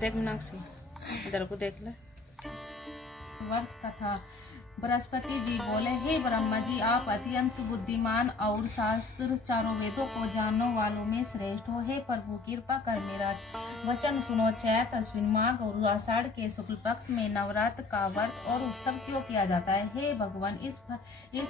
देख मीनाक्षी, इधर को देख ले। वर्त कथा। बृहस्पति जी बोले, हे ब्रह्मा जी, आप अत्यंत बुद्धिमान और शास्त्र चारों वेदों को जानने वालों में श्रेष्ठ हो। हे प्रभु, कृपा कर मेरा वचन सुनो। चैत, अश्विन, माघ और आषाढ़ के शुक्ल पक्ष में नवरात्र का व्रत और उत्सव क्यों किया जाता है? हे भगवान, इस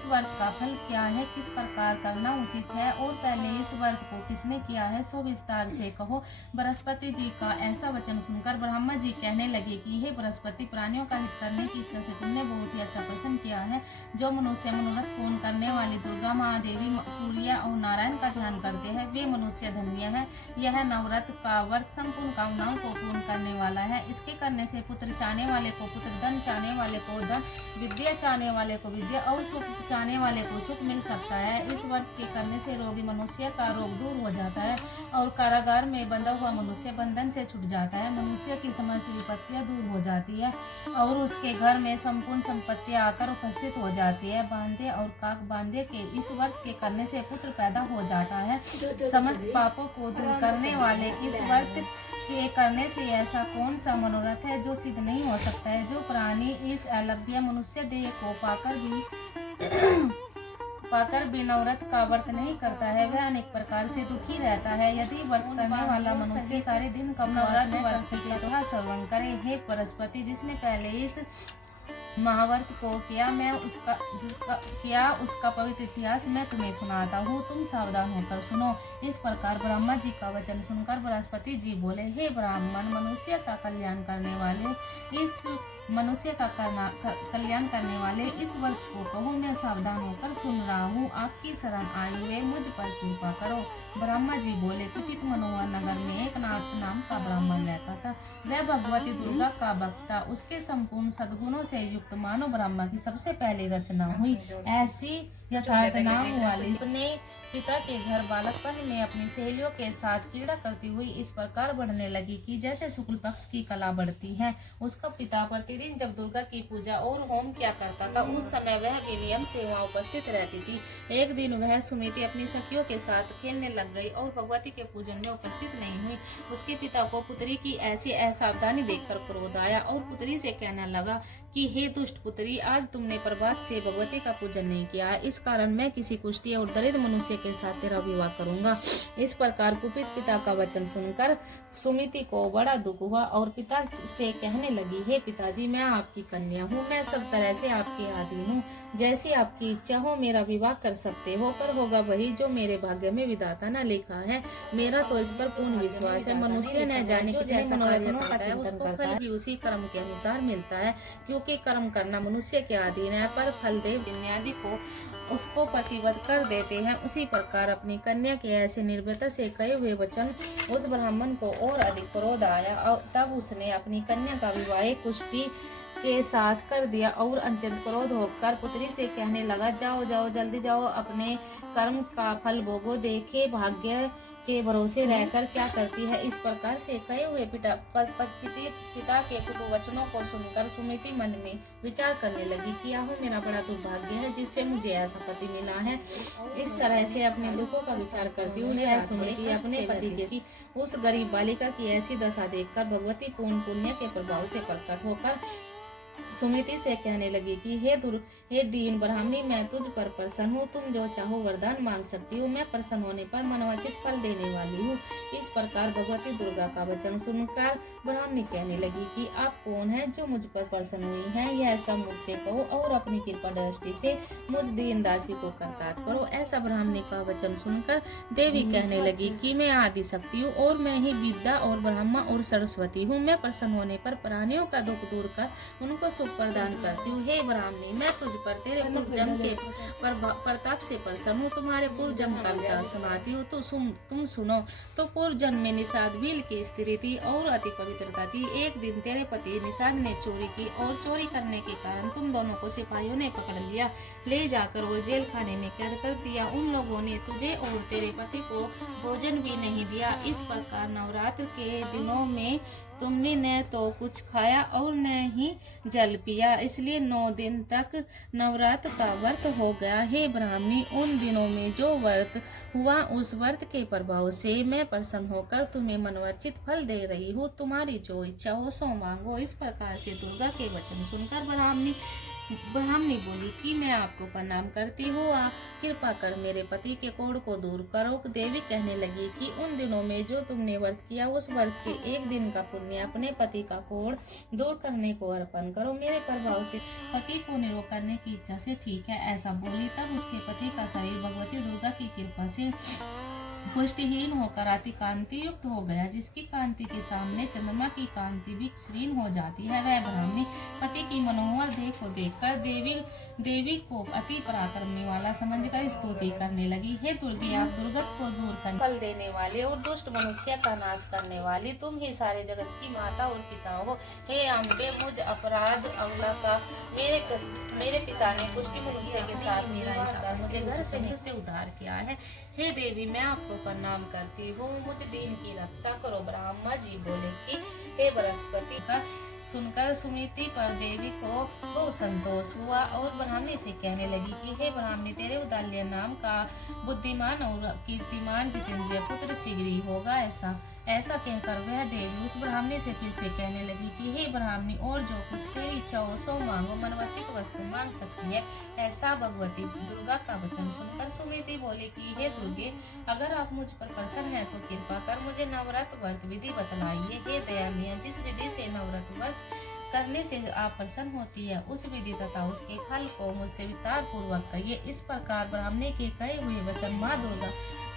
व्रत का फल क्या है? किस प्रकार करना उचित है? और पहले इस व्रत को किसने किया है, सो विस्तार से कहो। बृहस्पति जी का ऐसा वचन सुनकर ब्रह्मा जी कहने लगे कि हे बृहस्पति, प्राणियों का हित करने की इच्छा से तुमने बहुत ही अच्छा प्रश्न किया है। जो मनुष्य मनोरथ पूर्ण करने वाली दुर्गा, महादेवी, सूर्य और नारायण का ध्यान करते हैं, वे मनुष्य धन्य है। यह नवरात्र का व्रत संपूर्ण कामनाओं को पूर्ण करने वाला है। इसके करने से पुत्र चाहने वाले को पुत्र, धन चाहने वाले को धन, विद्या चाहने वाले को विद्या और सुख चाहने वाले को सुख मिल सकता है। इस व्रत के करने से रोगी मनुष्य का रोग दूर हो जाता है और कारागार में बंधा हुआ मनुष्य बंधन से छूट जाता है। मनुष्य की समस्त विपत्तियां दूर हो जाती है और उसके घर में संपूर्ण संपत्तियां आकर उपस्थित हो जाती है। बांधे और काक बांधे के इस व्रत के करने से पुत्र पैदा हो जाता है। समस्त पापों को दूर करने वाले इस व्रत के करने से ऐसा कौन सा मनोरथ है जो सिद्ध नहीं हो सकता है? जो प्राणी इस अलभ्य मनुष्य देह को पाकर भी नवरात्र का व्रत नहीं करता है, वह अनेक प्रकार से दुखी रहता है। यदि व्रत करने वाला मनुष्य सारे दिन का नवरात्र व्रत की कथा श्रवण करे, हे बृहस्पति, जिसने पहले इस महाव्रत को किया उसका पवित्र इतिहास मैं तुम्हें सुनाता हूँ, तुम सावधान होकर सुनो। इस प्रकार ब्रह्मा जी का वचन सुनकर बृहस्पति जी बोले, हे ब्राह्मण, मनुष्य का कल्याण करने वाले इस व्रत को कहो। मैं सावधान होकर सुन रहा हूँ, आपकी शरण आई वे मुझ पर कृपा करो। ब्रह्मा जी बोले, कुपित मनोहर नगर में एक नाथ नाम का ब्राह्मण रहता था। वह भगवती दुर्गा का भक्त था। उसके संपूर्ण सद्गुणों से युक्त मानव ब्रह्मा की सबसे पहले रचना हुई। ऐसी यथार्थ नाम वाली अपने पिता के घर बालकपन में अपनी सहेलियों के साथ क्रीड़ा करती हुई इस प्रकार बढ़ने लगी कि जैसे शुक्ल पक्ष की कला बढ़ती है। उसका पिता प्रतिदिन जब दुर्गा की पूजा और होम किया करता था, उस समय वह भी नियम से वहाँ उपस्थित रहती थी। एक दिन वह सुमिति अपनी सखियों के साथ खेलने लग गई और भगवती के पूजन में उपस्थित नहीं हुई। उसके पिता को पुत्री की ऐसी असावधानी देखकर क्रोध आया और पुत्री से कहने लगा कि हे दुष्ट पुत्री, आज तुमने प्रभात से भगवती का पूजन नहीं किया, इस कारण मैं किसी कुष्ठी और दरिद्र मनुष्य के साथ तेरा विवाह करूंगा। इस प्रकार कुपित पिता का वचन सुनकर सुमिति को बड़ा दुख हुआ और पिता से कहने लगी, हे पिताजी, मैं आपकी कन्या हूँ, मैं सब तरह से आपके अधीन हूँ। जैसी आपकी इच्छा हो मेरा विवाह कर सकते हो, पर होगा वही जो मेरे भाग्य में विधाता ने लिखा है। मेरा तो इस पर पूर्ण विश्वास है। मनुष्य न जाने जो जैसा मनोरथों का चिंतन करता है, फल भी उसी कर्म के अनुसार मिलता है, क्योंकि कर्म करना मनुष्य के अधीन है, पर फल देव इत्यादि को उसको प्रतिबद्ध कर देते हैं। उसी प्रकार अपनी कन्या के ऐसे निर्भयता से कहे हुए वचन उस ब्राह्मण को और अधिक क्रोध आया और तब उसने अपनी कन्या का विवाह कुष्ठी के साथ कर दिया और अत्यंत क्रोध होकर पुत्री से कहने लगा, जाओ जाओ जल्दी जाओ, अपने कर्म का फल भोगो, देखे भाग्य के भरोसे रहकर क्या करती है। इस प्रकार से कहे हुए पिता के कुटु वचनों को सुनकर सुमिति मन में विचार करने लगी कि यह मेरा बड़ा दुर्भाग्य है जिससे मुझे ऐसा पति मिला है। इस तरह से अपने दुखों का विचार करती हुई सुमिति अपने पति की उस गरीब बालिका की ऐसी दशा देखकर भगवती पूर्ण पुण्य के प्रभाव से प्रकट होकर सुमिति से कहने लगी कि हे दीन ब्राह्मणी, मैं तुझ पर प्रसन्न हूँ, तुम जो चाहो वरदान मांग सकती हो, मैं प्रसन्न होने पर मनोवांछित फल देने वाली हूँ। इस प्रकार भगवती दुर्गा का वचन सुनकर ब्राह्मणी कहने लगी कि आप कौन है जो मुझ पर प्रसन्न हुई है, यह सब मुझसे कहो और अपनी कृपा दृष्टि से मुझ दीन दासी को कर्तार्थ करो। ऐसा ब्राह्मणी का वचन सुनकर देवी कहने लगी कि मैं आदि शक्ति हूँ और मैं ही विद्या और ब्रह्मा और सरस्वती हूँ। मैं प्रसन्न होने पर प्राणियों का दुख दूर कर उनको सुख प्रदान करती हूँ। हे ब्राह्मणी, मैं तुझ पर तेरे पूर्वजन्म के प्रताप से प्रसन्न हूँ। तुम्हारे पूर्वजन्म का कविता सुनाती हूँ, तो तुम सुनो। तो पूर्वजन्म में निषाद भील की स्त्री थी और अति पवित्रता थी। एक दिन तेरे पति निषाद ने चोरी की और चोरी करने के कारण तुम दोनों को सिपाहियों ने पकड़ लिया, ले जाकर और जेल खाने में कैद कर दिया। उन लोगों ने तुझे और तेरे पति को भोजन भी नहीं दिया। इस प्रकार नवरात्र के दिनों में तुमने न तो कुछ खाया और न ही जल कल्पिया, इसलिए 9 दिन तक नवरात्र का व्रत हो गया। हे ब्राह्मणी, उन दिनों में जो व्रत हुआ उस व्रत के प्रभाव से मैं प्रसन्न होकर तुम्हें मनोवांछित फल दे रही हूँ। तुम्हारी जो इच्छा हो सो मांगो। इस प्रकार से दुर्गा के वचन सुनकर ब्राह्मणी बोली कि मैं आपको प्रणाम करती हूँ, कृपा कर मेरे पति के कोढ़ को दूर करो। देवी कहने लगी कि उन दिनों में जो तुमने व्रत किया उस व्रत के एक दिन का पुण्य अपने पति का कोढ़ दूर करने को अर्पण करो। मेरे प्रभाव से पति को निरोग करने की इच्छा से ठीक है। ऐसा बोली तब उसके पति का शरीर भगवती दुर्गा की कृपा से पुष्टिहीन होकर अति कांति युक्त हो गया, जिसकी कांति के सामने चंद्रमा की कांति भी क्षीण हो जाती है। वह ब्राह्मणी पति की मनोहर देह को देखकर देवी को अति पराक्रमी वाला समझकर स्तुति करने लगी। हे दुर्गे, आप दुर्गत को दूर करने, फल देने वाले और दुष्ट मनुष्य का नाश करने वाली, तुम ही सारे जगत की माता और पिता हो। हे अम्बे, मुझ अपराध अवला का मेरे पिता ने पुष्टि मनुष्य के साथ मिला कर मुझे घर से उद्धार किया है। हे देवी, मैं आपको प्रणाम करती हूँ, मुझ दीन की रक्षा करो। ब्रह्मा जी बोले कि हे बृहस्पति का सुनकर सुमिति पर देवी को संतोष हुआ और ब्राह्मणी से कहने लगी कि हे ब्राह्मणी, तेरे उदाल्य नाम का बुद्धिमान और कीर्तिमान जितेंद्रिय पुत्र शीघ्र ही होगा। ऐसा कहकर वह देवी उस ब्राह्मणी से फिर से कहने लगी कि हे ब्राह्मणी, और जो कुछ तेरी इच्छा हो सो मांगो, मनवांछित वस्तु मांग सकती है। ऐसा भगवती दुर्गा का वचन सुनकर सुमिति बोली कि हे दुर्गे, अगर आप मुझ पर प्रसन्न हैं तो कृपा कर मुझे नवरात्र व्रत विधि बतलाइए। हे दयामय, जिस विधि से नवरात्र व्रत करने से आप प्रसन्न होती है उस विधि तथा उसके फल को मुझसे विस्तार पूर्वक कहिए। इस प्रकार ब्राह्मणी के कहे हुए वचन माँ दुर्गा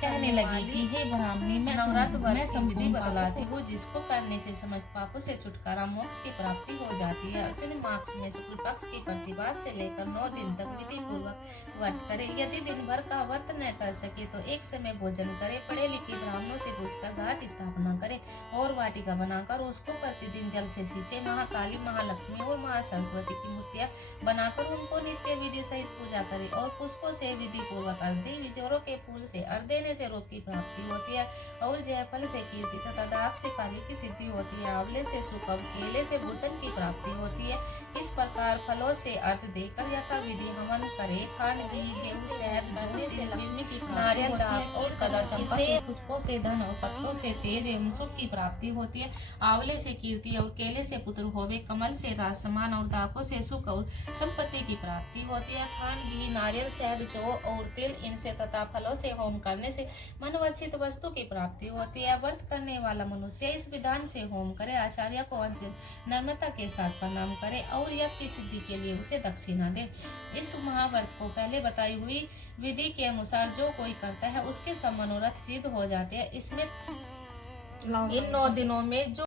कहने लगी कि हे ब्राह्मणी, मैं नवरात्र व्रत की विधि बतलाती हूँ, जिसको करने से समस्त पापों से छुटकारा मोक्ष की प्राप्ति हो जाती है। अश्विन मास में शुक्ल पक्ष की प्रतिभात से लेकर 9 दिन तक विधि पूर्वक व्रत करे। यदि दिन भर का व्रत न कर सके तो एक समय भोजन करे। पढ़े लिखे ब्राह्मणों से पूछकर घाट स्थापना करे और वाटिका बनाकर उसको प्रतिदिन जल से सींचे। महाकाली, महालक्ष्मी और महासरस्वती की मूर्तियां बनाकर उनको नित्य विधि सहित पूजा करे और पुष्पों से विधि पूर्वक अर्धे, विजोरों के फूल से अर्धे से रोग की प्राप्ति होती है और जयफल से कीर्ति तथा दाग से काली की सिद्धि होती है। आंवले से सुकम, केले से भूषण की प्राप्ति होती है। इस प्रकार फलों से अर्घ देकर यथा विधि हवन करे। खान, घी, गेहूं, शहद जोड़ने से लक्ष्मी की नारियल, दाग और कदम से पुष्पों से धन और पत्तों से तेज एवं सुख की प्राप्ति होती है। आंवले से कीर्ति और केले से पुत्र होवे, कमल से राज सम्मान और दागों से सुख और संपत्ति की प्राप्ति होती है। खान, घी, नारियल, शहद, जौ और तिल, इनसे तथा फलों से होम करने से मनवांछित वस्तु की प्राप्ति होती है। व्रत करने वाला मनुष्य इस विधान से होम करे, आचार्य को अंतिम नम्रता के साथ प्रणाम करे और यज्ञ की सिद्धि के लिए उसे दक्षिणा दे। इस महाव्रत को पहले बताई हुई विधि के अनुसार जो कोई करता है उसके सब मनोरथ सिद्ध हो जाते हैं। इसमें इन 9 दिनों में जो